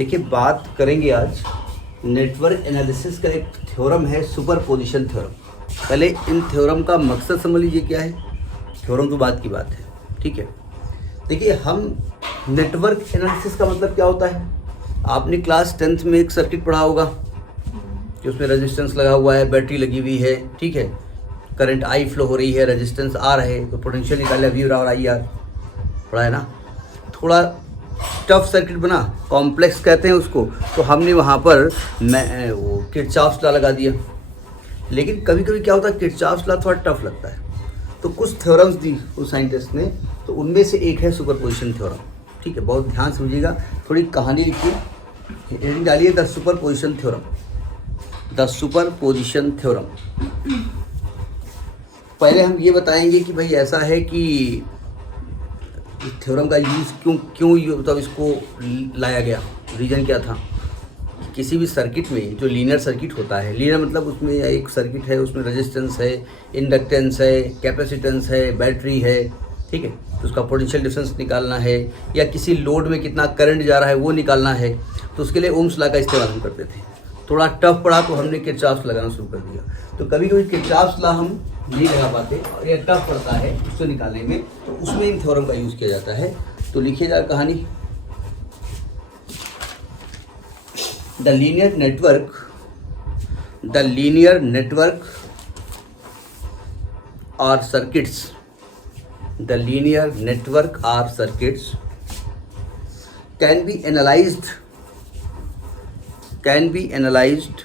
देखिए बात करेंगे आज नेटवर्क एनालिसिस का एक थ्योरम है सुपरपोजिशन थ्योरम। पहले इन थ्योरम का मकसद समझ लीजिए क्या है। थ्योरम तो बात की बात है, ठीक है। देखिए हम नेटवर्क एनालिसिस का मतलब क्या होता है, आपने क्लास 10th में एक सर्किट पढ़ा होगा कि उसमें रेजिस्टेंस लगा हुआ है, बैटरी लगी हुई है, ठीक है, करंट आई फ्लो हो रही है, रेजिस्टेंस आर है, तो पोटेंशियल निकाला वी और आई आर, पढ़ा है ना। थोड़ा टफ सर्किट बना, कॉम्प्लेक्स कहते हैं उसको, तो हमने वहाँ पर वो किरचॉफ्स लॉ लगा दिया। लेकिन कभी कभी क्या होता है, किरचॉफ्स लॉ थोड़ा टफ लगता है, तो कुछ थ्योरम्स दी उस साइंटिस्ट ने, तो उनमें से एक है सुपरपोजिशन थ्योरम, ठीक है। बहुत ध्यान समझिएगा, थोड़ी कहानी लिखिए, हेडिंग डालिए the superposition theorem, the superposition theorem. पहले हम ये बताएंगे कि भाई ऐसा है कि इस थ्योरम का यूज़ क्यों मतलब इसको लाया गया, रीज़न क्या था। किसी भी सर्किट में जो लीनियर सर्किट होता है, लीनियर मतलब उसमें एक सर्किट है, उसमें रेजिस्टेंस है, इंडक्टेंस है, कैपेसिटेंस है, बैटरी है, ठीक है, तो उसका पोटेंशियल डिफरेंस निकालना है, या किसी लोड में कितना करंट जा रहा है वो निकालना है, तो उसके लिए ओम्स लॉ का इस्तेमाल हम करते थे। थोड़ा टफ पड़ा तो हमने किरचॉफ्स लगाना शुरू कर दिया। तो कभी कभी किरचॉफ्स लॉ हम नहीं लगा पाते और ये टफ पड़ता है उसको निकालने में, तो उसमें इन थ्योरम का यूज़ किया जाता है। तो लिखिए जरा कहानी। The linear network or circuits, the linear network or circuits can be analyzed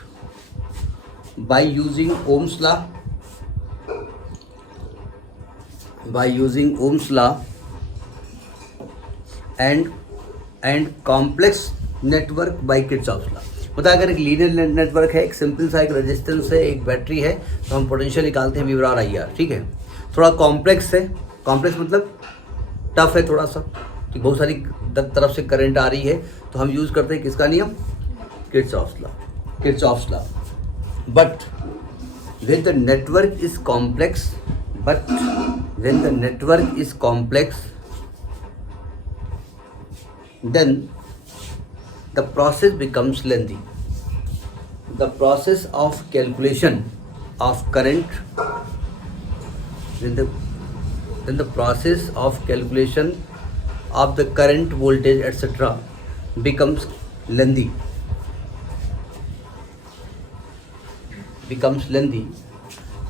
by using Ohm's law and complex network by Kirchhoff's law। मतलब अगर एक लीनियर नेटवर्क है, एक सिंपल सा एक रेजिस्टेंस है, एक बैटरी है, तो हम पोटेंशियल निकालते हैं वी और आई आर, ठीक है। थोड़ा कॉम्प्लेक्स है, कॉम्प्लेक्स मतलब टफ है थोड़ा सा, कि बहुत सारी तरफ से करंट आ रही है, तो हम यूज़ करते हैं किसका नियम, Kirchhoff's law. But when the network is complex, then the process becomes lengthy. The process of calculation of current, then the process of calculation of the current, voltage, etc. becomes lengthy.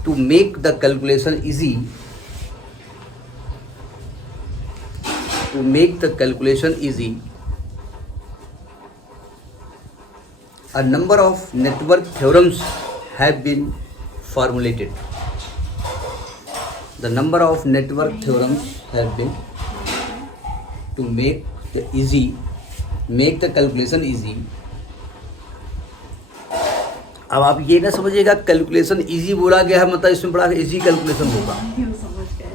To make the calculation easy, a number of network theorems have been formulated. The number of network theorems have been to make the calculation easy. अब आप ये ना समझिएगा calculation easy बोला गया है मतलब इसमें बड़ा इजी कैलकुलेशन होगा,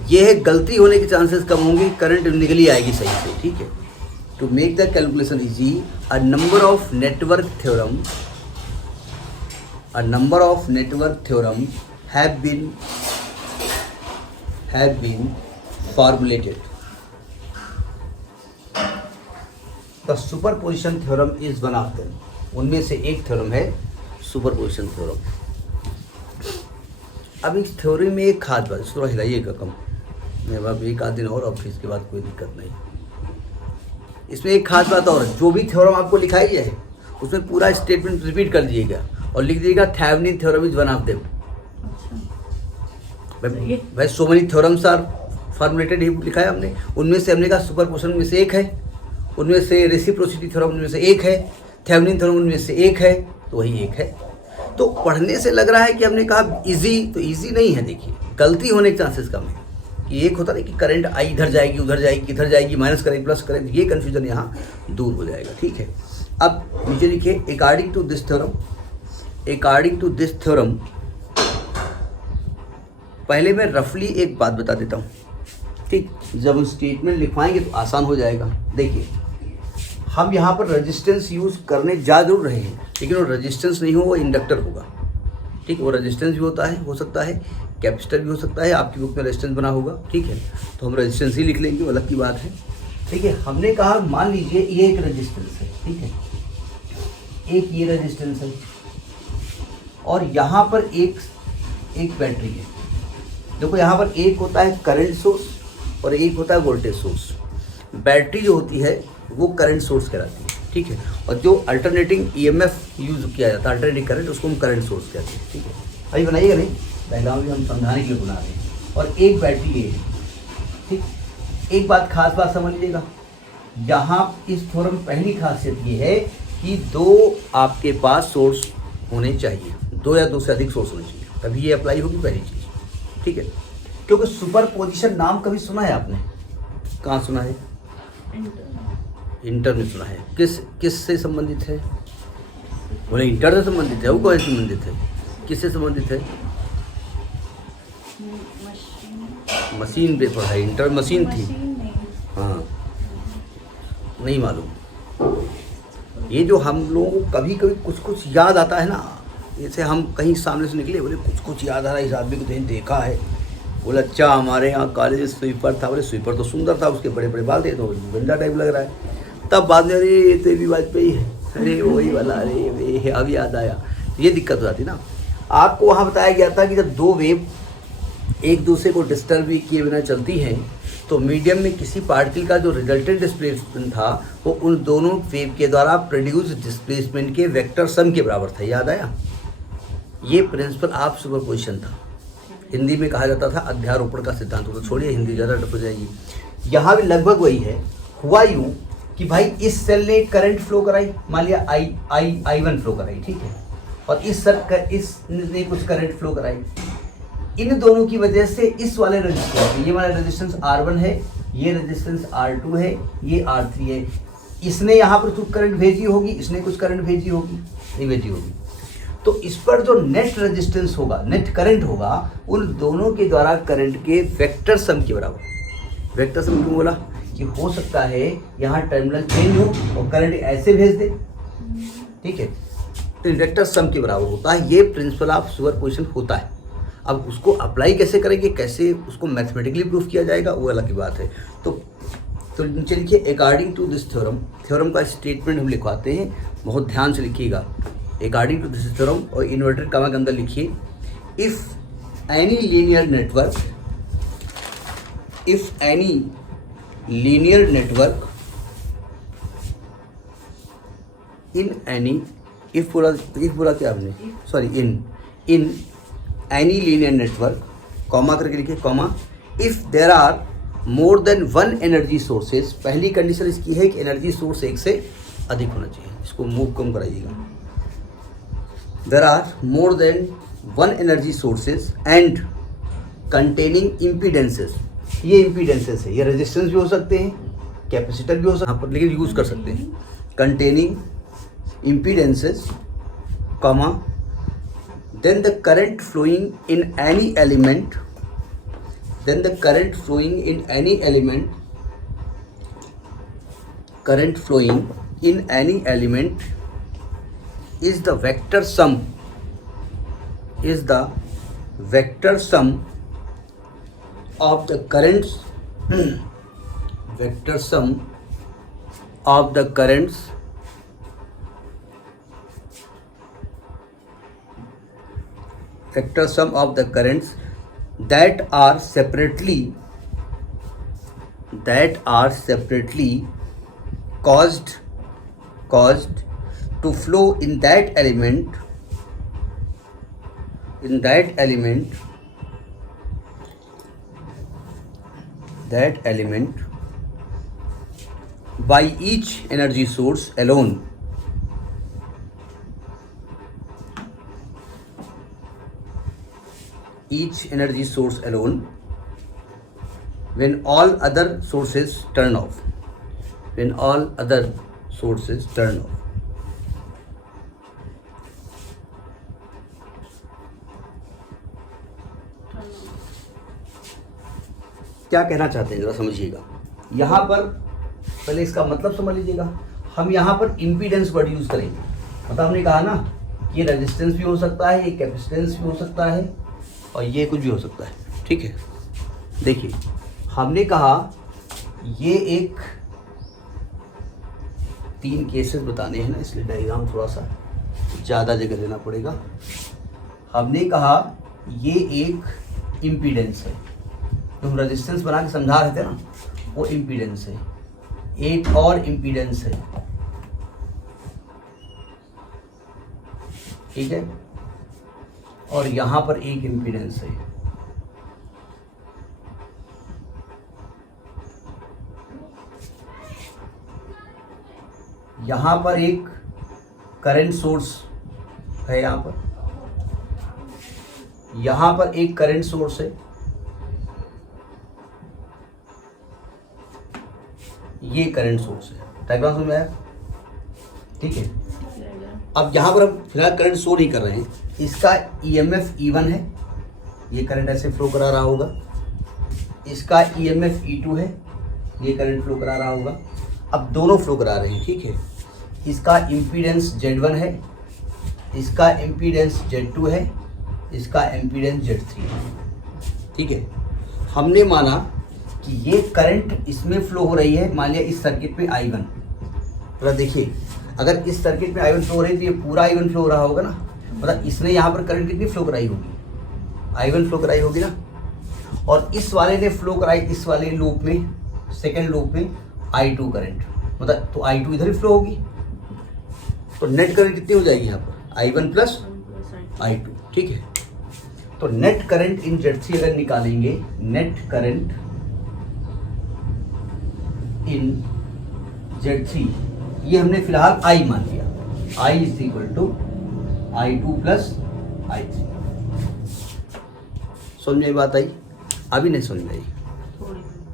ये है गलती होने के चांसेस कम होंगे, करंट निकली आएगी सही से, ठीक है। To make the calculation easy, a number of network theorem have been formulated. The superposition theorem is one of them. उनमें से एक थ्योरम है सुपरपोजिशन थ्योरम। अब इस थ्योरी में एक खास बात, थोड़ा हिलाइएगा कम, मैं अब एक आध दिन और फिर इसके बाद कोई दिक्कत नहीं। इसमें एक खास बात और, जो भी थ्योरम आपको लिखाई है उसमें पूरा स्टेटमेंट रिपीट कर दीजिएगा और लिख दीजिएगा Thevenin theorem is one of them. भाई so many theorems are formulated, ही लिखा है हमने, उनमें से हमने कहा सुपरपोजिशन में से एक है, उनमें से रेसिप्रोसिटी थ्योरम उनमें से एक है, थेवेनिन थ्योरम उनमें से एक है, तो वही एक है। तो पढ़ने से लग रहा है कि हमने कहा इजी, तो इजी नहीं है। देखिए गलती होने के चांसेस कम है कि एक होता है कि करंट आई इधर जाएगी, उधर जाएगी, इधर जाएगी, माइनस करें प्लस करें, ये कन्फ्यूजन यहाँ दूर हो जाएगा, ठीक है। अब नीचे लिखिए अकॉर्डिंग टू दिस थ्योरम। पहले मैं रफली एक बात बता देता हूँ, ठीक, जब हम स्टेटमेंट लिखवाएंगे तो आसान हो जाएगा। देखिए हम यहाँ पर रेजिस्टेंस यूज़ करने जा जरूर रहे हैं, लेकिन वो रेजिस्टेंस नहीं हो, वो इंडक्टर होगा, ठीक। वो रेजिस्टेंस भी होता है, हो सकता है कैपेसिटर भी हो सकता है, आपकी बुक में रेजिस्टेंस बना होगा, ठीक है, तो हम रेजिस्टेंस ही लिख लेंगे, वो अलग की बात है। ठीक है, हमने कहा मान लीजिए ये एक रेजिस्टेंस है, ठीक है, एक ये रेजिस्टेंस है और यहाँ पर एक बैटरी है। देखो यहाँ पर एक होता है करंट सोर्स और एक होता है वोल्टेज सोर्स। बैटरी जो होती है वो करंट सोर्स कहलाती है, ठीक है। और जो अल्टरनेटिंग ईएमएफ यूज किया जाता है, अल्टरनेटिंग करंट, उसको हम करंट सोर्स कहते हैं, ठीक है। अभी बनाइएगा नहीं, डायग्राम भी हम समझाने के लिए बना रहे हैं। और एक बैटरी ये है, ठीक। एक बात, खास बात समझ लीजिएगा, यहाँ इस थ्योरम पहली खासियत ये है कि दो आपके पास सोर्स होने चाहिए, दो या दो से अधिक सोर्स होने चाहिए, तभी ये अप्लाई होगी पहली चीज़, ठीक है। क्योंकि सुपर पोजिशन नाम कभी सुना है आपने? कहाँ सुना है? इंटर में सुना है। किस से संबंधित है? बोले इंटर से संबंधित है। वो कौन संबंधित है? किससे संबंधित है? मशीन पे पढ़ा है। इंटर मशीन थी, हाँ, नहीं मालूम। ये जो हम लोगों को कभी कभी कुछ याद आता है ना, जैसे हम कहीं सामने से निकले, बोले कुछ याद आ रहा है, इस आदमी को कहीं देखा है। बोला अच्छा हमारे यहाँ कॉलेज स्वीपर था। बोले स्वीपर तो सुंदर था, उसके बड़े बड़े बाल थे, तो गंदा टाइप लग रहा है। तब बाद में अरे ये तो भी वाजपेयी है, अरे वही वाला, अरे वे अब याद आया। ये दिक्कत हो जाती ना। आपको वहाँ बताया गया था कि जब दो वेव एक दूसरे को डिस्टर्ब किए बिना चलती हैं तो मीडियम में किसी पार्टिकल का जो रिजल्टेंट डिस्प्लेसमेंट था वो उन दोनों वेव के द्वारा प्रोड्यूस डिस्प्लेसमेंट के वेक्टर सम के बराबर था। याद आया? ये प्रिंसिपल ऑफ सुपरपोजिशन था। हिंदी में कहा जाता था अध्यारोपण का सिद्धांत। तो छोड़िए हिंदी, ज़्यादा टफ हो जाएगी। यहाँ भी लगभग वही है। हुआ यूँ कि भाई इस सेल ने करंट फ्लो कराई, मान लिया I1 फ्लो कराई, ठीक है, और इसने कुछ करंट फ्लो कराई। इन दोनों की वजह से इस वाले रेजिस्टेंस, ये वाला रेजिस्टेंस R1 है, ये रेजिस्टेंस R2 है, ये R3 है। इसने यहाँ पर कुछ करंट भेजी होगी, इसने कुछ करंट भेजी होगी, नहीं भेजी होगी। तो इस पर जो नेट रेजिस्टेंस होगा, नेट करंट होगा, उन दोनों के द्वारा करंट के वेक्टर सम के बराबर। वेक्टर सम क्यों बोला? कि हो सकता है यहाँ टर्मिनल चेंज हो और करंट ऐसे भेज दे, ठीक है, तो वेक्टर सम के बराबर होता है। ये प्रिंसिपल ऑफ सुपरपोजिशन होता है। अब उसको अप्लाई कैसे करेंगे, कैसे उसको मैथमेटिकली प्रूफ किया जाएगा, वो अलग की बात है। तो नीचे लिखिए according to this theorem. Theorem का स्टेटमेंट हम लिखवाते हैं, बहुत ध्यान से लिखिएगा। अकॉर्डिंग टू दिस थ्योरम और इन्वर्टेड कॉमा के अंदर लिखिए if any linear network, if any linear network in any, if पूरा क्या हमने, sorry, in any linear network, comma करके लिखिए, comma, if there are more than one energy sources. पहली कंडीशन इसकी है कि एनर्जी सोर्स एक से अधिक होना चाहिए। इसको मूव कम कराइएगा। There are more than one energy sources and containing impedances. ये इम्पीडेंसेस है, ये रेजिस्टेंस भी हो सकते हैं, कैपेसिटर भी हो सकते हैं, यहाँ पर लेकिन यूज़ कर सकते हैं। Containing impedances, comma, then the current flowing in any element, then the current flowing in any element, current flowing in any element is the vector sum, is the vector sum of the currents, vector sum of the currents vector sum of the currents that are separately caused to flow in that element by each energy source alone, each energy source alone, when all other sources turn off, when all other sources turn off. क्या कहना चाहते हैं जरा समझिएगा। यहाँ पर पहले इसका मतलब समझ लीजिएगा। हम यहाँ पर इम्पीडेंस वर्ड यूज करेंगे। मतलब हमने कहा ना, ये रेजिस्टेंस भी हो सकता है, ये कैपेसिटेंस भी हो सकता है, और ये कुछ भी हो सकता है, ठीक है। देखिए हमने कहा ये एक 3 केसेस बताने हैं ना, इसलिए डायग्राम थोड़ा सा ज़्यादा जगह लेना पड़ेगा। हमने कहा ये एक इम्पीडेंस है, तुम रेजिस्टेंस बना के समझा रहे थे ना, वो इम्पीडेंस है। एक और इम्पीडेंस है, ठीक है, और यहाँ पर एक इम्पीडेंस है। यहाँ पर एक करंट सोर्स है, यहाँ पर एक करंट सोर्स है, ये करंट सोर्स है। डायग्राम समझ में आया? ठीक है। अब यहाँ पर हम फिलहाल करंट शो नहीं कर रहे हैं, इसका EMF E1 है, ये करंट ऐसे फ्लो करा रहा होगा। इसका EMF E2 है, ये करंट फ्लो करा रहा होगा। अब दोनों फ्लो करा रहे हैं, ठीक है। इसका इम्पीडेंस Z1 है, इसका इम्पीडेंस Z2 है, इसका इम्पीडेंस Z3 है, ठीक है। हमने माना कि ये करंट इसमें फ्लो हो रही है, मान लिया इस सर्किट में I1। तो देखिए, अगर इस सर्किट में I1 फ्लो हो रही है तो ये पूरा I1 फ्लो हो रहा होगा ना, मतलब इसने यहाँ पर करंट कितनी फ्लो कराई होगी, I1 फ्लो कराई होगी ना। और इस वाले ने फ्लो कराई इस वाले लूप में, सेकेंड लूप में I2 करंट, मतलब तो I2 इधर ही फ्लो होगी। तो नेट करंट कितनी हो जाएगी यहाँ पर, I1 प्लस I2, ठीक है। तो नेट करंट इन Z3 अगर निकालेंगे, नेट करंट इन Z3, ये हमने फिलहाल I मान लिया, I is equal to I2 plus I3। समझ में बात आई? अभी नहीं समझ में आई,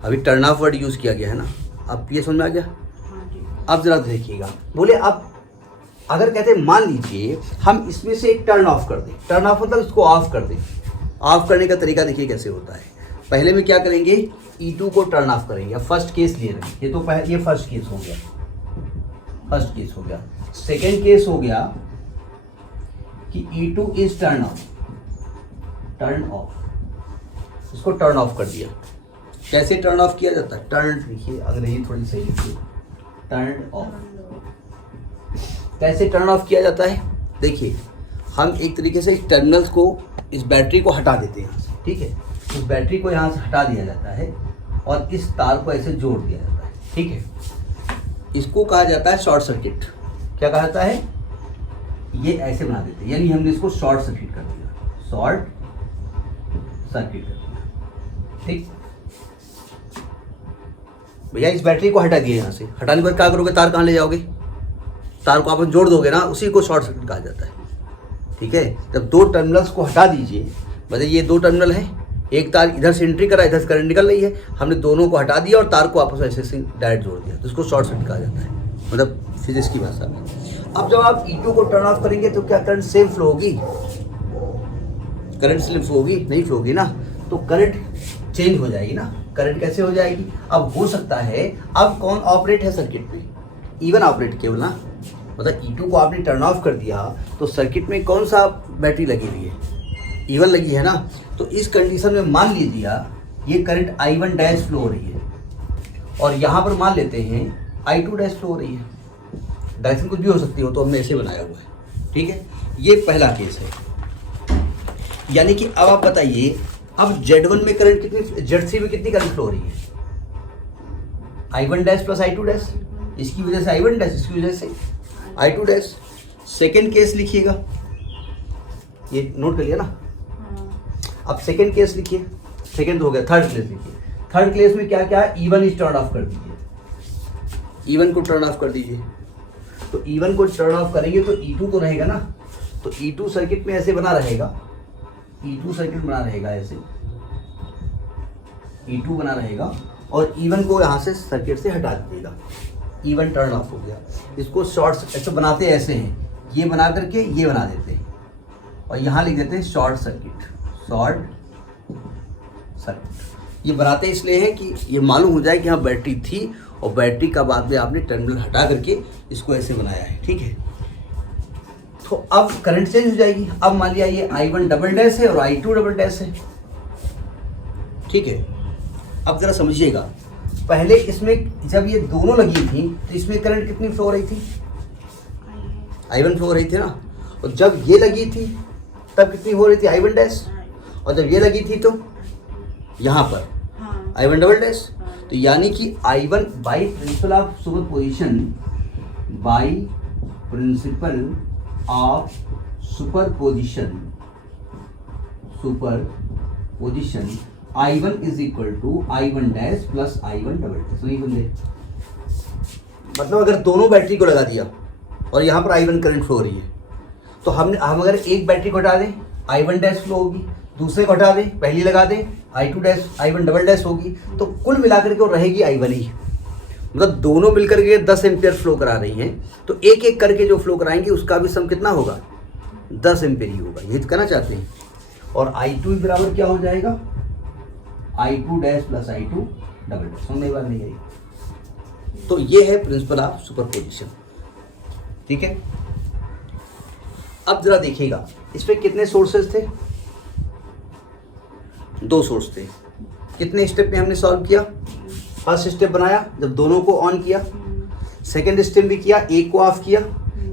अभी टर्न ऑफ वर्ड यूज किया गया है ना। अब ये समझ में आ गया? अब जरा देखिएगा, बोले अब अगर कहते हैं मान लीजिए हम इसमें से एक टर्न ऑफ कर दें, टर्न ऑफ मतलब इसको ऑफ कर दें। ऑफ करने का तरीका देखिए कैसे होता है। पहले में क्या करेंगे, E2 को टर्न ऑफ करेंगे। फर्स्ट केस ले रहे हैं, ये तो ये फर्स्ट केस हो गया, फर्स्ट केस हो गया। सेकेंड केस हो गया कि E2 is turn of, turn off, इसको टर्न ऑफ कर दिया। कैसे टर्न ऑफ किया जाता है, टर्न, लिखिए अंग्रेजी थोड़ी सही लिखिए, टर्न ऑफ। कैसे टर्न ऑफ किया जाता है, देखिए हम एक तरीके से इस टर्मिनल्स को, इस बैटरी को हटा देते हैं यहाँ से, ठीक है। इस बैटरी को यहाँ से हटा दिया जाता है और इस तार को ऐसे जोड़ दिया जाता है, ठीक है। इसको कहा जाता है शॉर्ट सर्किट। क्या कहा जाता है, ये ऐसे बना देते हैं, यानी हमने इसको शॉर्ट सर्किट कर दिया, शॉर्ट सर्किट कर दिया, ठीक। भैया इस बैटरी को हटा दिया यहाँ से, हटाने पर क्या करोगे, तार कहाँ ले जाओगे, तार को आप जोड़ दोगे ना, उसी को शॉर्ट सर्किट कहा जाता है, ठीक है। जब दो टर्मिनल्स को हटा दीजिए, मतलब ये दो टर्मिनल है, एक तार इधर से एंट्री करा, इधर से करंट निकल रही है, हमने दोनों को हटा दिया और तार को आपस में ऐसे डायरेक्ट जोड़ दिया, तो इसको शॉर्ट सर्किट कहा जाता है, मतलब फिजिक्स की भाषा में। अब जब आप E2 को टर्न ऑफ करेंगे तो क्या करंट सेम फ्लो होगी, करंट सेम फ्लो होगी, नहीं फ्लो होगी ना, तो करंट चेंज हो जाएगी ना। करंट कैसे हो जाएगी, अब हो सकता है, अब कौन ऑपरेट है सर्किट में, E1 ऑपरेट केवल ना, मतलब E2 को आपने टर्न ऑफ कर दिया तो सर्किट में कौन सा बैटरी लगी हुई है, E1 लगी है ना। तो इस कंडीशन में मान लीजिए ये करंट I1 डैश फ्लो हो रही है और यहाँ पर मान लेते हैं I2 डैश फ्लो हो रही है। डायरेक्शन कुछ भी हो सकती हो, तो हमने ऐसे बनाया हुआ है, ठीक है। ये पहला केस है, यानी कि अब आप बताइए, अब Z1 में करंट कितनी, Z3 में कितनी करंट फ्लो हो रही है, I1 dash plus I2 dash, इसकी वजह से I1 डैश, इसकी वजह से I2 डैश। सेकेंड केस लिखिएगा, ये नोट कर लिया ना। अब सेकेंड केस लिखिए, सेकेंड हो गया, थर्ड केस लिखिए। थर्ड केस में क्या क्या है, E1 इज टर्न ऑफ कर दीजिए, E1 को टर्न ऑफ कर दीजिए। तो E1 को टर्न ऑफ करेंगे तो E2 तो रहेगा ना, तो E2 सर्किट में ऐसे बना रहेगा, E2 सर्किट बना रहेगा ऐसे, E2 बना रहेगा और E1 को यहाँ से सर्किट से हटा दीजिएगा, E1 टर्न ऑफ हो गया। इसको शॉर्ट ऐसे बनाते ऐसे हैं, ये बना करके ये बना देते हैं और यहाँ लिख देते हैं शॉर्ट सर्किट, शॉर्ट सर्किट। ये बनाते इसलिए है कि ये मालूम हो जाए कि हाँ बैटरी थी और बैटरी का बाद में आपने टर्मिनल हटा करके इसको ऐसे बनाया है, ठीक है। तो अब करंट चेंज हो जाएगी। अब मान लिया ये I1 डबल डैश है और I2 डबल डैश है, ठीक है। अब जरा समझिएगा, पहले इसमें जब ये दोनों लगी थी तो इसमें करंट कितनी फ्लो हो रही थी? I1 फ्लो हो रही थी ना। और जब ये लगी थी तब कितनी हो रही थी? I1 dash. और जब ये लगी थी तो यहाँ पर I1 डबल डैश। तो यानी कि I1 by principle of superposition, by principle of superposition I1 is equal to I1 dash plus I1 double dash. नहीं समझे? मतलब अगर दोनों बैटरी को लगा दिया और यहाँ पर I1 करंट फ्लो हो रही है, तो हम अगर एक बैटरी को हटा दें I1 डैश फ्लो होगी, दूसरे को हटा दें, पहली लगा दें I2 dash, I1 double dash होगी, तो कुल मिलाकर के वो रहेगी I1 ही। मतलब दोनों मिलकर के 10 एम्पियर फ्लो करा रही हैं, तो एक एक करके जो फ्लो कराएंगे उसका भी सम कितना होगा? 10 एम्पियर ही होगा। यही तो कहना चाहते हैं। और I2 बराबर क्या हो जाएगा? I2 dash plus I2 double dash. समझ में बात नहीं आई? तो ये है प्रिंसिपल ऑफ सुपरपोजिशन। ठीक है, अब जरा देखिएगा इसमें कितने सोर्सेज थे? 2 सोर्स थे। कितने स्टेप में हमने सॉल्व किया? फर्स्ट स्टेप बनाया जब दोनों को ऑन किया, सेकंड स्टेप भी किया, एक को ऑफ किया,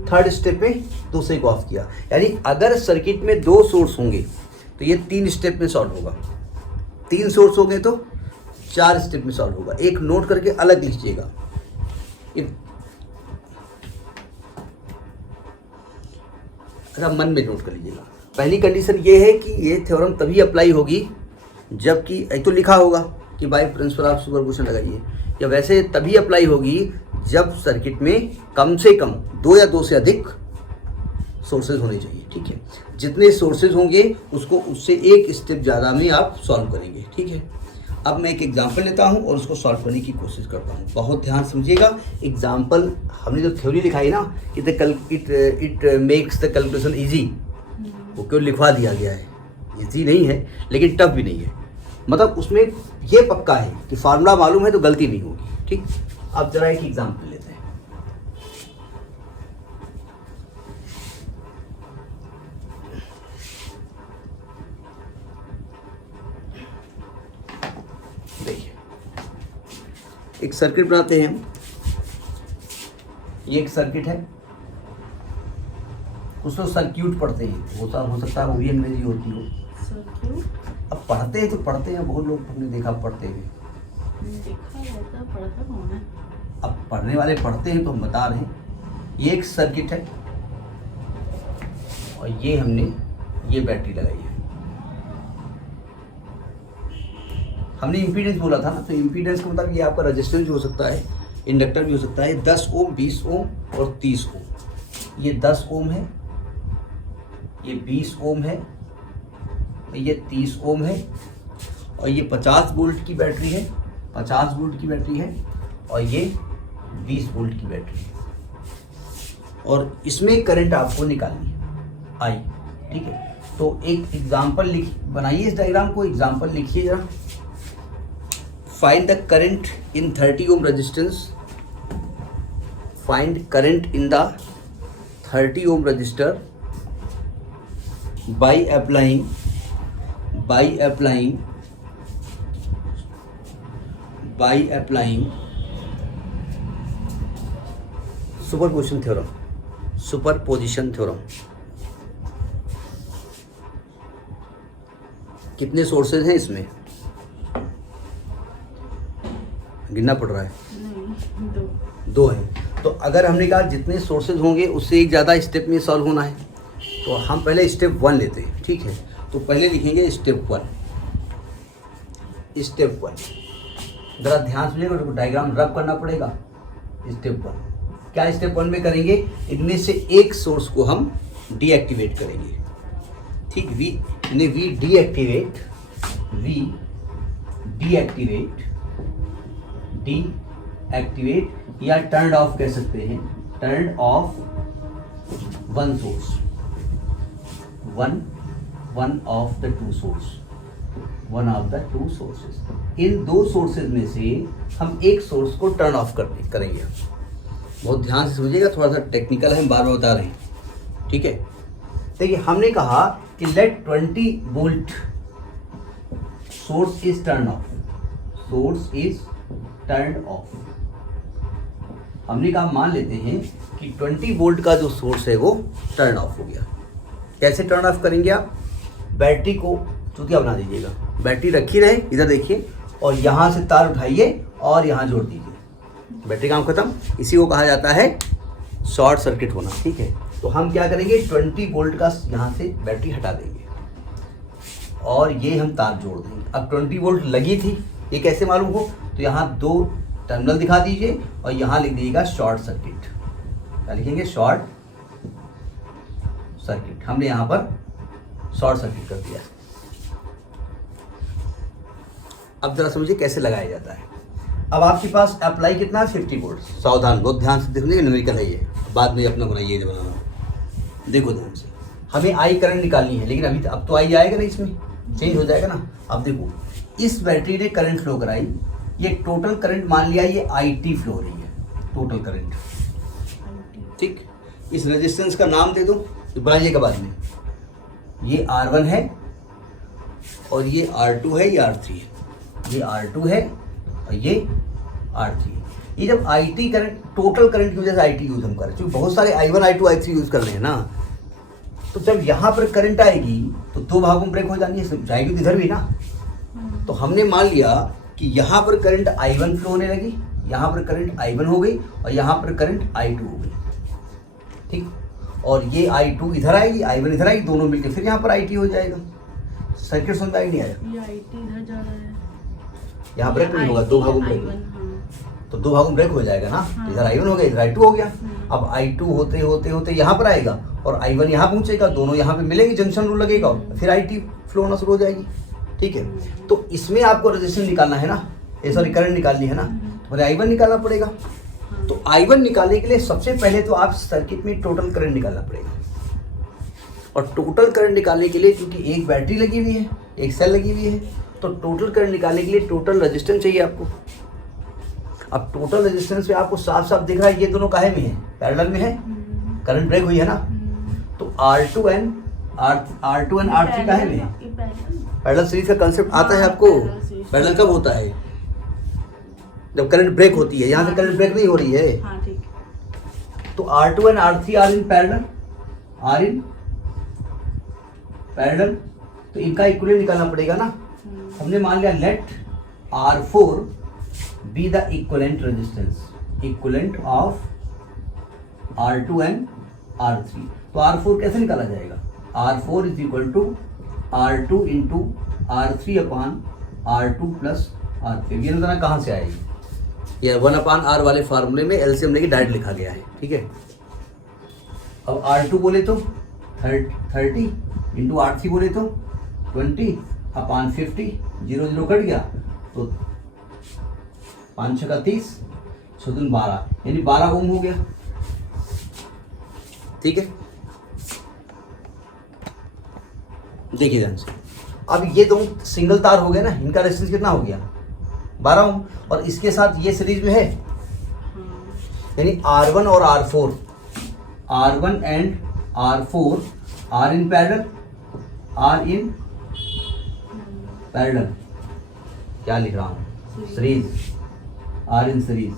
थर्ड स्टेप में दूसरे को ऑफ किया। यानी अगर सर्किट में 2 सोर्स होंगे तो ये 3 स्टेप में सॉल्व होगा। 3 सोर्स होंगे तो 4 स्टेप में सॉल्व होगा। एक नोट करके अलग लिखिएगा। अच्छा, मन में नोट कर लीजिएगा। पहली कंडीशन ये है कि ये थ्योरम तभी अप्लाई होगी जबकि एक तो लिखा होगा कि बाय प्रिंसिपल ऑफ सुपरपोजिशन लगाइए, या वैसे तभी अप्लाई होगी जब सर्किट में कम से कम 2 या 2 से अधिक सोर्सेज होने चाहिए। ठीक है, जितने सोर्सेज होंगे उसको उससे एक स्टेप ज़्यादा में आप सॉल्व करेंगे। ठीक है, अब मैं एक एग्जांपल लेता हूं और उसको सॉल्व करने की कोशिश करता हूं। बहुत ध्यान समझिएगा। एग्जांपल हमने जो थ्योरी लिखाई ना कि it makes the calculation easy, वो क्यों लिखवा दिया गया है? इजी नहीं है लेकिन टफ भी नहीं है। मतलब उसमें ये पक्का है कि फार्मूला मालूम है तो गलती नहीं होगी। ठीक, अब जरा एक एग्जांपल लेते हैं। देखिए, एक सर्किट बनाते हैं हम। ये एक सर्किट है, कुछ तो सर्क्यूट पढ़ते हैं, वो हो सकता है वो भी अंग्रेजी होती हो। सर्क्यूट अब पढ़ते हैं तो पढ़ते हैं, बहुत लोग हमने देखा पढ़ते हैं। पढ़ता कौन है? अब पढ़ने वाले पढ़ते हैं तो हम बता रहे हैं। ये एक सर्किट है और ये हमने ये बैटरी लगाई है। हमने इम्पीडेंस बोला था ना, तो इम्पीडेंस का मतलब ये आपका रेजिस्टेंस हो सकता है, इंडक्टर भी हो सकता है। 10 ओम, 20 ओम और 30 ओम। ये 10 ओम है, ये 20 ओम है, ये 30 ओम है, और ये 50 वोल्ट की बैटरी है, 50 वोल्ट की बैटरी है, और ये 20 वोल्ट की बैटरी है। और इसमें करंट आपको निकालनी है आई। ठीक है, तो एक एग्जांपल बनाइए इस डायग्राम को, एग्जांपल लिखिए जरा। Find the current in 30 ohm resistance, find current in the 30 ohm register by applying superposition theorem. कितने सोर्सेज हैं इसमें? गिनना पड़ रहा है। नहीं, 2 हैं। तो अगर हमने कहा जितने सोर्सेज होंगे उससे एक ज़्यादा स्टेप में सॉल्व होना है, तो हम पहले स्टेप 1 लेते हैं। ठीक है, तो पहले लिखेंगे स्टेप 1। स्टेप 1 ज़रा ध्यान से लेकर डायग्राम रब करना पड़ेगा। स्टेप 1 क्या स्टेप 1 में करेंगे? इनमें से एक सोर्स को हम डीएक्टिवेट करेंगे। ठीक, वी डीएक्टिवेट या टर्न ऑफ कह सकते हैं। Turn off one source, one of the two sources. In 2 sources में से हम एक सोर्स को टर्न ऑफ करेंगे। बहुत ध्यान से समझिएगा, थोड़ा सा टेक्निकल है, हम बार बार बता रहे हैं। ठीक है, देखिए हमने कहा कि let 20 volt source is turn off, source is turn off. हमने कहा मान लेते हैं कि 20 वोल्ट का जो सोर्स है वो टर्न ऑफ हो गया। कैसे टर्न ऑफ करेंगे आप? बैटरी को चूतिया बना दीजिएगा, बैटरी रखी रहे, इधर देखिए, और यहाँ से तार उठाइए और यहाँ जोड़ दीजिए, बैटरी काम खत्म। इसी को कहा जाता है शॉर्ट सर्किट होना। ठीक है, तो हम क्या करेंगे, 20 वोल्ट का यहाँ से बैटरी हटा देंगे और ये हम तार जोड़ देंगे। अब 20 वोल्ट लगी थी, ये कैसे मालूम हो? तो यहाँ 2 टर्मिनल दिखा दीजिए और यहाँ लिख दीजिएगा शॉर्ट सर्किट। क्या लिखेंगे? Short circuit. हमने यहाँ पर शॉर्ट सर्किट कर दिया। अब जरा समझिए कैसे लगाया जाता है। अब आपके पास अप्लाई कितना है? 50 वोल्ट। सावधान, बहुत ध्यान से देखिए, न्यूमेरिकल है ये, बाद में अपना बनाइए जो बनाना। देखो ध्यान से, हमें आई करंट निकालनी है, लेकिन अभी अब तो आई आएगा ना, इसमें चेंज हो जाएगा ना। अब देखो, इस बैटरी ने करंट फ्लो कराई, ये टोटल करंट मान लिया ये IT फ्लो हो रही है, टोटल करंट। ठीक, इस रेजिस्टेंस का नाम दे दो, तो बनाइएगा बाद में। ये R1 है और ये R2 है, ये R3 है, ये R2 है और ये R3 है। ये जब IT करंट, टोटल करंट की वजह से IT यूज हम कर रहे हैं, क्योंकि बहुत सारे I1 I2 I3 यूज कर रहे हैं ना। तो जब यहाँ पर करंट आएगी तो 2 भागों में ब्रेक हो जानी है, जाएगी तो इधर भी ना। तो हमने मान लिया कि यहाँ पर करंट I1 फ्लो होने लगी, यहाँ पर करंट I1 हो गई और यहाँ पर करंट I2 हो गई। ठीक, और ये I2 इधर आएगी, I1 इधर आएगी, दोनों मिलकर फिर यहाँ पर IT हो जाएगा। सर्किट समझ में नहीं आया? ये IT इधर जा रहा है, यहाँ ब्रेक नहीं होगा, 2 भागों में ब्रेक, तो 2 भागों में ब्रेक हो जाएगा ना। इधर I1 हो गया, इधर I2 हो गया। अब I2 होते होते होते यहाँ पर आएगा और I1 यहाँ पहुँचेगा, दोनों यहाँ पे मिलेंगे, जंक्शन रूल लगेगा, फिर IT फ्लो होना शुरू हो जाएगी। ठीक है, तो इसमें आपको रेजिस्टेंस निकालना है ना, सॉरी करंट निकालनी है ना, तो मुझे I1 निकालना पड़ेगा। तो I1 निकालने के लिए सबसे पहले तो आप सर्किट में टोटल करंट निकालना पड़ेगा, और टोटल करंट निकालने के लिए क्योंकि एक बैटरी लगी हुई है, एक सेल लगी हुई है, तो टोटल करंट निकालने के लिए टोटल रेजिस्टेंस चाहिए आपको। अब टोटल रेजिस्टेंस पे आपको साफ साफ दिख रहा है, ये दोनों काहे में है? पैरेलल में है, करंट ब्रेक हुई है ना। तो R2 and R3 काहे में है? पैरेलल सीरीज का कांसेप्ट आता है आपको? पैरेलल कब होता है? जब करंट ब्रेक होती है, यहाँ से करंट ब्रेक नहीं हो रही है। हाँ, ठीक। तो R2 and R3 are in parallel, are in parallel, तो इनका इक्विवेलेंट निकालना पड़ेगा ना। हमने मान लिया let R4 be the equivalent resistance, equivalent of R2 and R3। तो R4 कैसे निकाला जाएगा? R4 is equal to R2 into R3 upon R2 plus R3। ये बताना कहाँ से आएगी? ये 1 अपान R वाले फार्मूले में एलसीएम लेके डायरेक्ट लिखा गया है। ठीक है, अब R2 बोले तो 30 इंटू R3 बोले तो 20 अपान 50, 0 0 कट गया, तो 5 6 का 30, 6 दूनी 12, यानी 12 ओम हो गया। ठीक है, देखिए ध्यान से, अब ये दोनों सिंगल तार हो गए ना, इनका रेजिस्टेंस कितना हो गया? 12 ओम, और इसके साथ ये सीरीज में है, यानी R1 और R4, R1 and R4 are in parallel, are in parallel, क्या लिख रहा हूं? Series, are in series.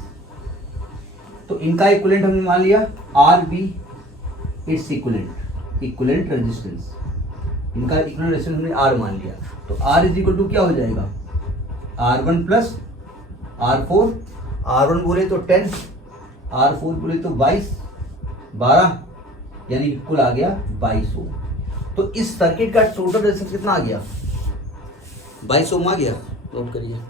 तो इनका इक्विवेलेंट हमने मान लिया R be its equivalent, equivalent resistance, इनका इक्विवेलेंट रेजिस्टेंस हमने आर मान लिया। तो आर इज इक्वल टू क्या हो जाएगा? R1 प्लस R4, R1 बोले तो 10, R4 बोले तो 22, 12, यानी कुल आ गया 22 ओम। तो इस सर्किट का टोटल रेजिस्टेंस कितना आ गया? 22 ओम आ गया। नोट करिए।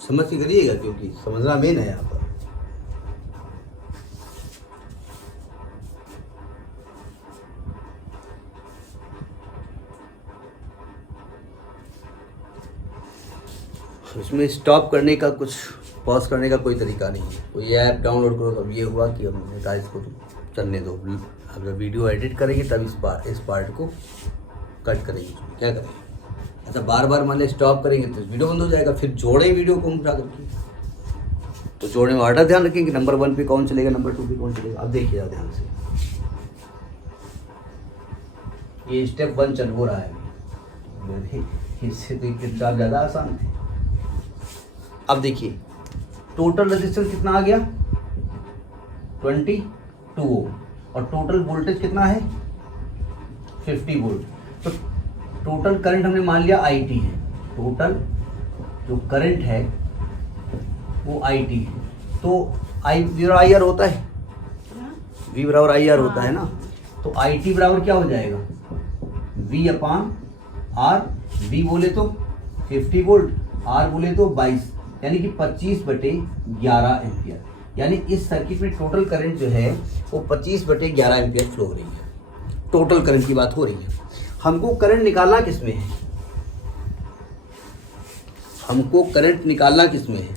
समझ के करिएगा, क्योंकि समझना मेन है यहाँ पर। इसमें स्टॉप करने का कुछ पॉज करने का कोई तरीका नहीं है। कोई ऐप डाउनलोड करो, अब ये हुआ कि हमने कहा इसको चलने दो, अब जब वीडियो एडिट करेंगे तब इस पार्ट को कट करेंगे। क्या करेंगे, अच्छा बार बार मान लीजिए स्टॉप करेंगे तो वीडियो बंद हो जाएगा, फिर जोड़ें वीडियो को हम उठा करके, तो जोड़ने में ऑर्डर ध्यान रखेंगे, नंबर 1 पे कौन चलेगा, नंबर 2 पे कौन चलेगा। अब देखिएगा ध्यान से, ये स्टेप 1 चल हो रहा है, इससे तो किताब ज़्यादा आसान थे। अब देखिए टोटल रेजिस्टेंस कितना आ गया 22 ओम, और टोटल वोल्टेज कितना है 50 वोल्ट। तो टोटल करंट हमने मान लिया IT है, टोटल जो करंट है वो IT है। तो V बराबर IR होता है, V बराबर IR होता है ना, तो IT बराबर क्या हो जाएगा V/R। V बोले तो 50 वोल्ट, R बोले तो 22, यानी कि 25/11 एम्पियर। यानी इस सर्किट में टोटल करंट जो है वो 25/11 एम्पियर फ्लो हो रही है। टोटल करंट की बात हो रही है। हमको करंट निकालना किस में है, हमको करंट निकालना किस में है,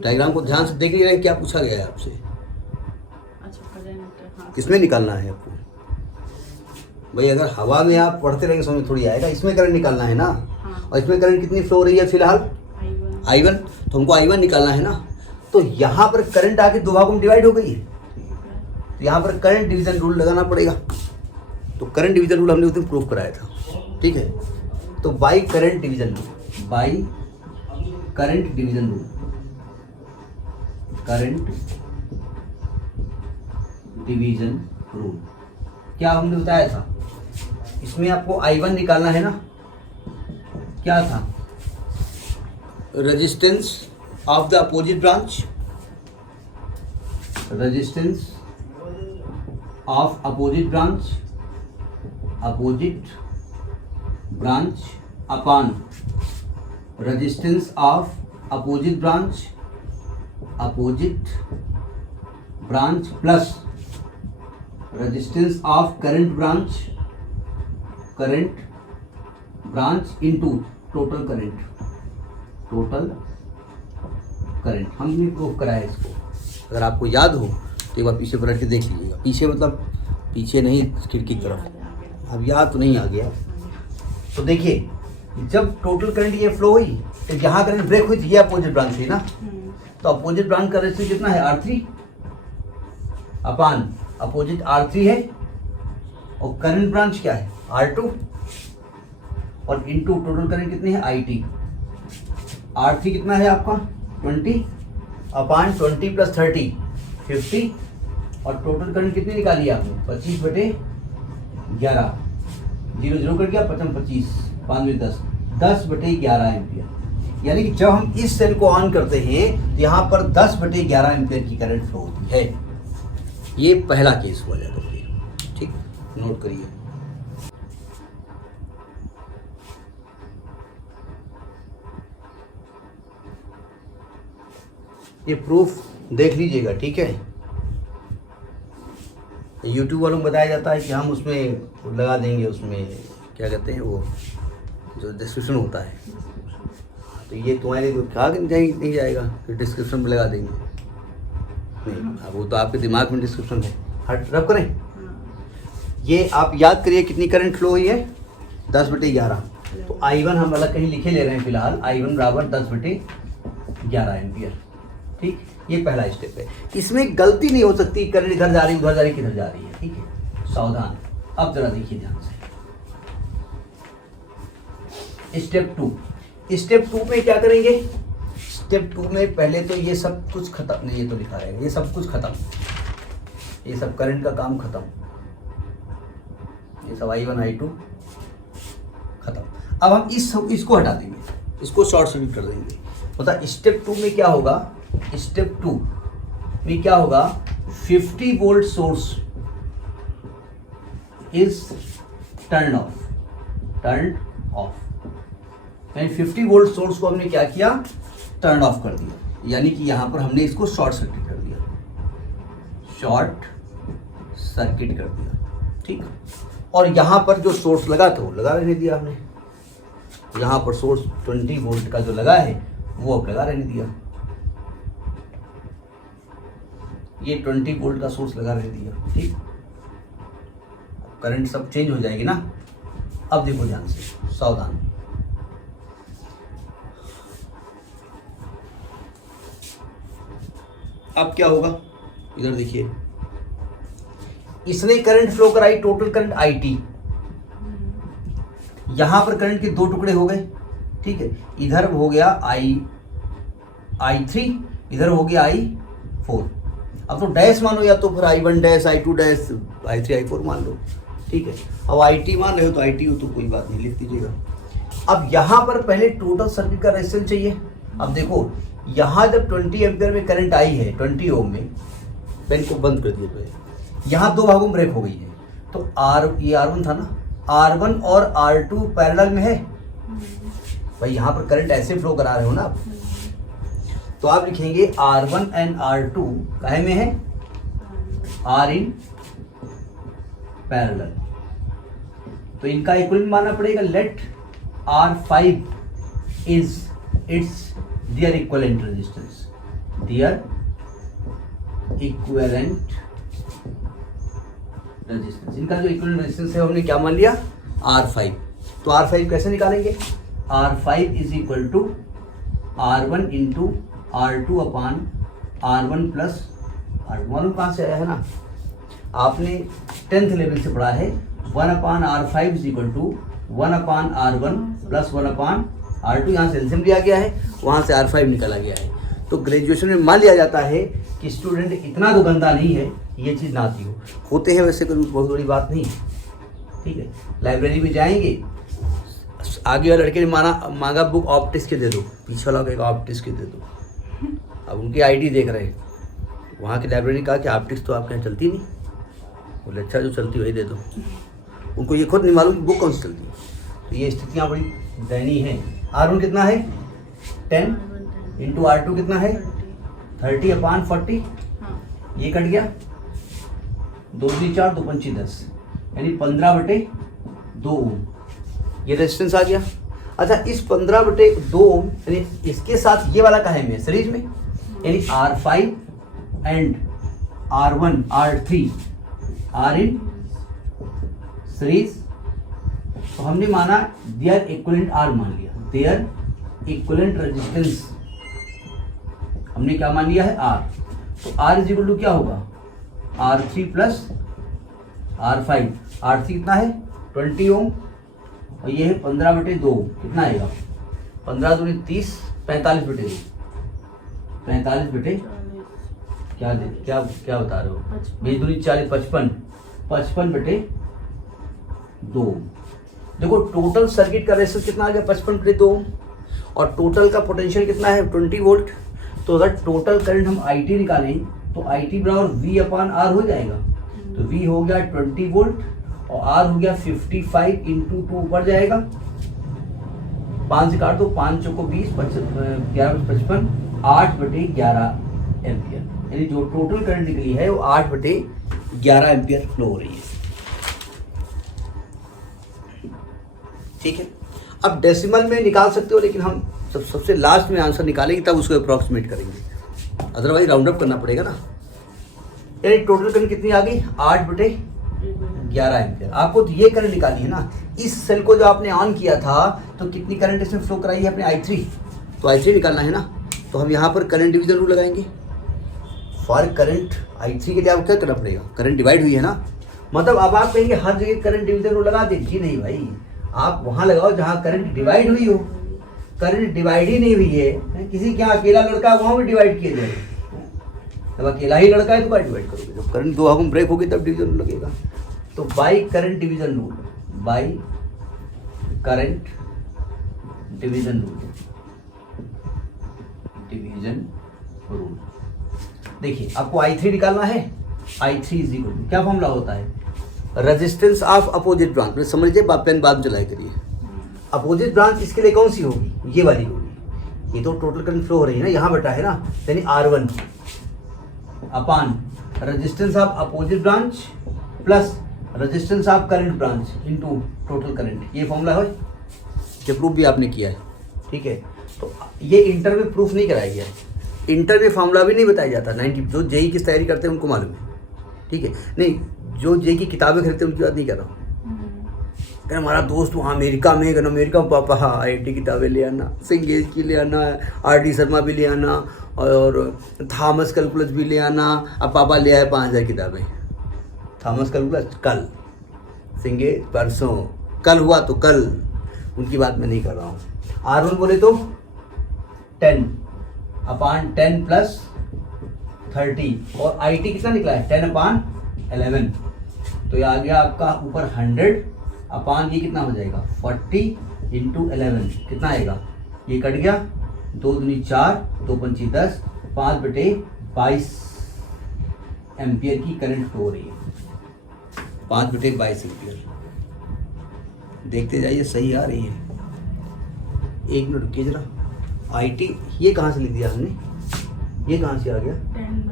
डायग्राम को ध्यान से देख ले रहे हैं, क्या पूछा गया है आपसे, किसमें निकालना है आपको। भाई अगर हवा में आप पढ़ते रहेंगे समझ में थोड़ी आएगा, इसमें करंट निकालना है ना। और इसमें करंट कितनी फ्लो हो रही है फिलहाल I1, तो हमको I1 निकालना है ना। तो यहाँ पर करंट आके दो भागों में डिवाइड हो गई है, तो यहाँ पर करंट डिवीजन रूल लगाना पड़ेगा। तो करंट डिवीजन रूल हमने उस दिन प्रूफ कराया था, ठीक है। तो by current division rule, by current division rule, current division rule क्या हमने बताया था, इसमें आपको I1 निकालना है ना। क्या था, resistance of the opposite branch, resistance of opposite branch, opposite branch upon resistance of opposite branch, opposite branch plus resistance of current branch, current branch into total current, total current. हमने proof कराया इसको, अगर आपको याद हो तो एक बार पीछे पलट के देख लीजिएगा। पीछे मतलब पीछे नहीं, खिड़की की तरफ, अब याद तो नहीं आ गया। तो देखिए जब टोटल करंट ये फ्लो हुई तो जहाँ करंट ब्रेक हुई थी ये अपोजिट ब्रांच थी ना, तो अपोजिट ब्रांच का रेजिस्टेंस कितना है R3 अपान अपोजिट R3 है, और करंट ब्रांच क्या है R2, और इनटू टोटल करंट कितनी है IT। R3 कितना है आपका 20 अपान 20 + 30 50, और टोटल करंट कितनी निकाली आपने 25/11, 0 0 कट गया 55 5 में 10, 10/11 एम्पियर। यानी कि जब हम इस सेल को ऑन करते हैं तो यहाँ पर 10/11 एम्पियर की करंट फ्लो होती है। ये पहला केस हुआ जाता है, ठीक, नोट करिए। ये प्रूफ देख लीजिएगा, ठीक है। YouTube वालों को बताया जाता है कि हम उसमें लगा देंगे, उसमें क्या कहते हैं वो जो डिस्क्रिप्शन होता है, तो ये तुम्हारे को कहा नहीं जाएगा, फिर डिस्क्रिप्शन में लगा देंगे। नहीं, अब वो तो आपके दिमाग में डिस्क्रिप्शन है, हट रब करें। ये आप याद करिए कितनी करंट फ्लो हुई है 10/11। तो I1 हम अलग कहीं लिखे ले रहे हैं फिलहाल, I1 बराबर 10/11 एम्पियर, ठीक। ये पहला स्टेप है, इसमें गलती नहीं हो सकती, करंट इधर जा रही उधर जा रही किधर जा रही है, ठीक है, सावधान। अब जरा देखिए ध्यान से, स्टेप 2। स्टेप 2 में क्या करेंगे, स्टेप 2 में पहले तो ये सब कुछ खत्म, नहीं ये तो लिखा रहेगा, ये सब कुछ खत्म, ये सब करंट का काम खत्म, ये सब I1 I2 खत्म। अब हम इसको हटा देंगे, इसको शॉर्ट सर्किट कर देंगे। मतलब स्टेप 2 में क्या होगा, स्टेप 2 में क्या होगा, 50 volt source is turn of, turn off. 50 volt source को हमने क्या किया, टर्न ऑफ कर दिया, यानी कि यहां पर हमने इसको शॉर्ट सर्किट कर दिया, शॉर्ट सर्किट कर दिया, ठीक। और यहां पर जो सोर्स लगा था वो लगा रहने दिया हमने, यहाँ पर सोर्स 20 वोल्ट का जो लगा है वो अब लगा रहने दिया, ये 20 वोल्ट का सोर्स लगा रहने दिया। ठीक, करंट सब चेंज हो जाएगी ना। अब देखो ध्यान से, सावधान। अब क्या होगा, इधर देखिए, इसने करंट फ्लो कराई, टोटल करंट IT, यहां पर करंट के दो टुकड़े हो गए। ठीक है, इधर हो गया I3, इधर हो गया I4। अब तो डैश मानो, या तो फिर I1 dash, I2 dash, I3 I4 मान लो। ठीक है, अब IT मान रहे हो तो IT हो तो कोई बात नहीं, लिख दीजिएगा। अब यहाँ पर पहले टोटल सर्किट का रेजिस्टेंस चाहिए। अब देखो यहाँ जब 20 एम्पियर में करंट आई है 20 ओम में, पेन को बंद कर दिए तो यहाँ दो भागों में ब्रेक हो गई है, तो ये R1 था ना, R1 और R2 पैरेलल में है भाई, यहाँ पर करंट ऐसे फ्लो करा रहे हो ना आप, तो आप लिखेंगे R1 एंड R2 काहे में है, R इन पैरेलल, तो इनका इक्विवेलेंट मानना पड़ेगा। Let R5 is its their equivalent resistance, their equivalent resistance, इनका जो इक्विवेलेंट रेजिस्टेंस है हमने क्या मान लिया, R5। तो R5 कैसे निकालेंगे, R5 is equal to R1 into R2 upon R1 plus R2। मालूम कहाँ से आया है ना, आपने 10th लेवल से पढ़ा है, 1 upon R5 is equal to 1 upon R1 plus 1 upon R2, यहाँ से एलसीएम लिया गया है, वहाँ से R5 निकाला गया है। तो ग्रेजुएशन में मान लिया जाता है कि स्टूडेंट इतना तो गंदा नहीं है ये चीज़ ना आती हो, होते हैं वैसे, कोई बहुत बड़ी बात नहीं। ठीक है, लाइब्रेरी में जाएंगे, आगे वाले लड़के ने मांगा बुक ऑप्टिक्स के दे दो, पीछे वाला कहेगा ऑप्टिक्स के दे दो। अब उनकी आईडी देख रहे हैं, वहाँ की लाइब्रेरी ने कहा कि ऑप्टिक्स तो आपके यहाँ चलती नहीं, बोले अच्छा जो चलती वही दे दो। उनको ये खुद नहीं मालूम कि बुक कौन सी चलती है। तो ये स्थितियाँ बड़ी दयनीय हैं। R1 कितना है 10 इंटू R2 कितना है 30 अपान 40, ये कट गया, 2 3 4 2 5 10, यानी 15/2 ओम, ये रेजिस्टेंस आ गया। अच्छा, इस 15/2 ओम यानी इसके साथ ये वाला काहे में, सीरीज में, यानी R5 and R1 R3 are in series. तो हमने माना देयर इक्विवेलेंट R मान लिया, देयर इक्विवेलेंट रेजिस्टेंस हमने क्या मान लिया है R। तो R इज इक्वल टू क्या होगा, R3 प्लस R5। R3 कितना है 20 ओम और ये है 15/2, कितना आएगा 15 दूनी 30, 45/2, 45 क्या क्या बता रहे हो, 20 दूनी 40, 55/2। देखो टोटल सर्किट का रेजिस्टेंस कितना आ गया 55/2 और टोटल का पोटेंशियल कितना है 20 वोल्ट। तो अगर टोटल करंट हम IT निकालें तो IT बराबर V अपान R हो जाएगा। तो V हो गया 20 वोल्ट और R हो गया 55 इंटू 2 ऊपर जाएगा, 5 से काट दो, 5 चौको 20, 11 55, 8/11 एम्पियर, यानी जो टोटल करंट निकली है वो 8/11 एम्पियर फ्लो हो रही है। ठीक है, अब डेसिमल में निकाल सकते हो, लेकिन हम सबसे लास्ट में आंसर निकालेंगे तब उसको अप्रॉक्सीमेट करेंगे, अदरवाइज राउंड अप करना पड़ेगा ना। यानी टोटल करंट कितनी आ गई 8/11 एम्पियर। आपको तो ये करंट निकाली है ना, इस सेल को जो आपने ऑन किया था तो कितनी करंट इसमें फ्लो कराई है अपने I3, तो I3 निकालना है ना। तो हम यहाँ पर करंट डिवीजन रूल लगाएंगे। फॉर करंट I3 के लिए आपको क्या करना पड़ेगा, करंट डिवाइड हुई है ना, मतलब अब आप कहेंगे हर जगह करंट डिवीजन रूल लगा दें, जी नहीं भाई, आप वहाँ लगाओ जहाँ करंट डिवाइड हुई हो। करंट डिवाइड ही नहीं हुई है, किसी के यहाँ अकेला लड़का है वहाँ भी डिवाइड किया जाए, जब अकेला ही लड़का है तो डिवाइड करोगे, जब करंट दो भागों में ब्रेक होगी तब डिवीजन रूल लगेगा। तो by current division rule, by current division rule, division rule. देखिए आपको I3 निकालना है, I3 इज इक्वल टू क्या फॉर्मूला होता है, रेजिस्टेंस ऑफ अपोजिट ब्रांच। में समझ लीजिए, पेन बाद में चलाए करिए। अपोजिट ब्रांच इसके लिए कौन सी होगी, ये वाली होगी। ये तो टोटल करंट फ्लो हो रही है ना, यहाँ बटा है ना, यानी R1 upon resistance of opposite branch plus resistance of current branch into total current, ये फॉर्मूला है। कि प्रूफ भी आपने किया है, ठीक है। तो ये इंटर में प्रूफ नहीं कराया गया है, इंटर में फार्मूला भी नहीं बताया जाता। 90 जो जेई की तैयारी करते हैं उनको मालूम है, ठीक है। नहीं, जो जेई की किताबें खरीदते हैं उनकी बात नहीं कर रहा हूँ। कहना हमारा दोस्त वहाँ अमेरिका में, कहना अमेरिका में पापा हाँ IIT किताबें ले आना, सिंगेज की ले आना, RD शर्मा भी ले आना और थॉमस कैलकुलस भी ले आना। अब पापा ले आए 5000 किताबें, थॉमस कैलकुलस कल, सिंगेज परसों, कल हुआ तो कल, उनकी बात मैं नहीं कर रहा हूँ। R1 बोले तो 10/10 + 30 और IT कितना निकला है 10/11, तो ये आ गया आपका ऊपर 100 अपान ये कितना हो जाएगा 40 × 11 कितना आएगा, ये कट गया, 2 दूनी 4, 2 पंची 10, 5/22 एम्पियर की करंट फ्लो हो रही है। 5/22 एम्पियर, देखते जाइए सही आ रही है। 1 मिनट रुकिए जरा। IT ये कहाँ से लिख दिया हमने, ये कहाँ से आ गया?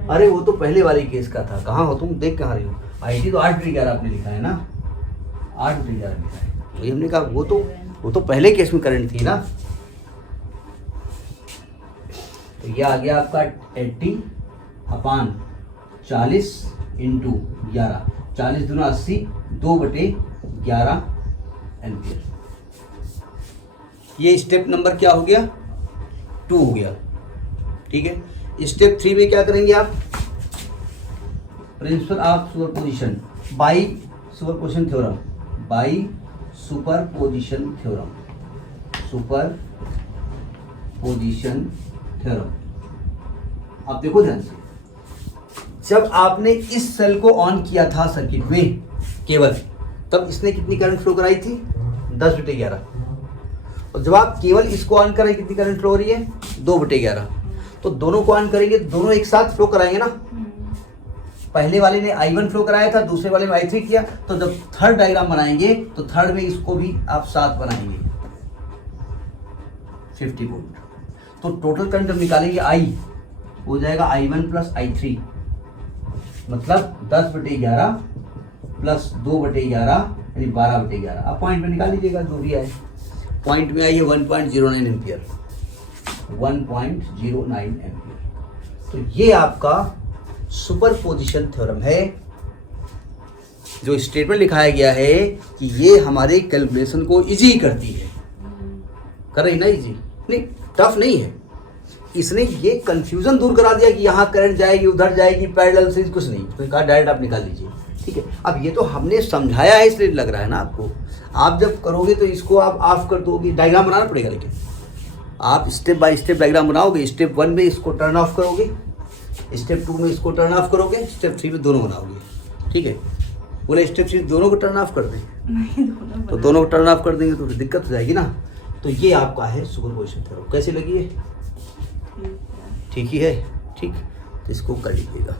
अरे वो तो पहले वाले केस का था, कहाँ हो तुम, देख कहाँ रही हो। IT तो 8/11 आपने लिखा है ना, 8/11 लिखा है, तो हमने कहा वो तो पहले केस में करंट थी ना। तो ये आ गया आपका 80/40 × 11, 40 दूना 80, 2/11 एम्पियर। ये स्टेप नंबर क्या हो गया 2 हो गया, ठीक है। स्टेप 3 में क्या करेंगे आप, principle of superposition by superposition theorem, by superposition theorem, superposition theorem. आप देखो ध्यान से, जब आपने इस सेल को ऑन किया था सर्किट में केवल, तब इसने कितनी करंट फ्लो कराई थी 10/11, और जब आप केवल इसको ऑन करें कितनी करंट फ्लो हो रही है 2/11। तो दोनों को ऑन करेंगे, दोनों एक साथ फ्लो कराएंगे ना। पहले वाले ने I1 फ्लो कराया था, दूसरे वाले में I3 किया, तो जब थर्ड डायग्राम बनाएंगे तो थर्ड में इसको भी आप साथ बनाएंगे 50 वोल्ट। तो टोटल करंट जब निकालेंगे I हो जाएगा I1 + I3, मतलब 10/11 + 2/11 यानी 12/11। आप पॉइंट में निकाल लीजिएगा जो भी है। पॉइंट में आई है 1.09 एम्पियर, 1.09 एम्पियर। तो ये आपका सुपरपोजिशन थ्योरम है, जो स्टेटमेंट लिखाया गया है कि ये हमारे कैलकुलेशन को इजी करती है। कर रही ना इजी, नहीं टफ नहीं है। इसने ये कंफ्यूजन दूर करा दिया कि यहाँ करंट जाएगी उधर जाएगी पैरेलल से, कुछ नहीं, तो कहा डायरेक्ट आप निकाल लीजिए, ठीक है। अब ये तो हमने समझाया है इसलिए लग रहा है ना आपको। आप जब करोगे तो इसको आप ऑफ कर दोगे, डायग्राम बनाना पड़ेगा, लेकिन आप स्टेप बाय स्टेप डायग्राम बनाओगे। स्टेप 1 में इसको टर्न ऑफ करोगे, स्टेप 2 में इसको टर्न ऑफ करोगे, स्टेप 3 में दोनों बनाओगे, ठीक है। बोले स्टेप 3 दोनों को टर्न ऑफ कर दें, तो दोनों को टर्न ऑफ कर देंगे तो फिर दिक्कत हो जाएगी ना। तो ये आपका है सुपरपोजिशन थ्योरम। कैसी लगी है, ठीक ही है, ठीक, तो इसको कर लीजिएगा।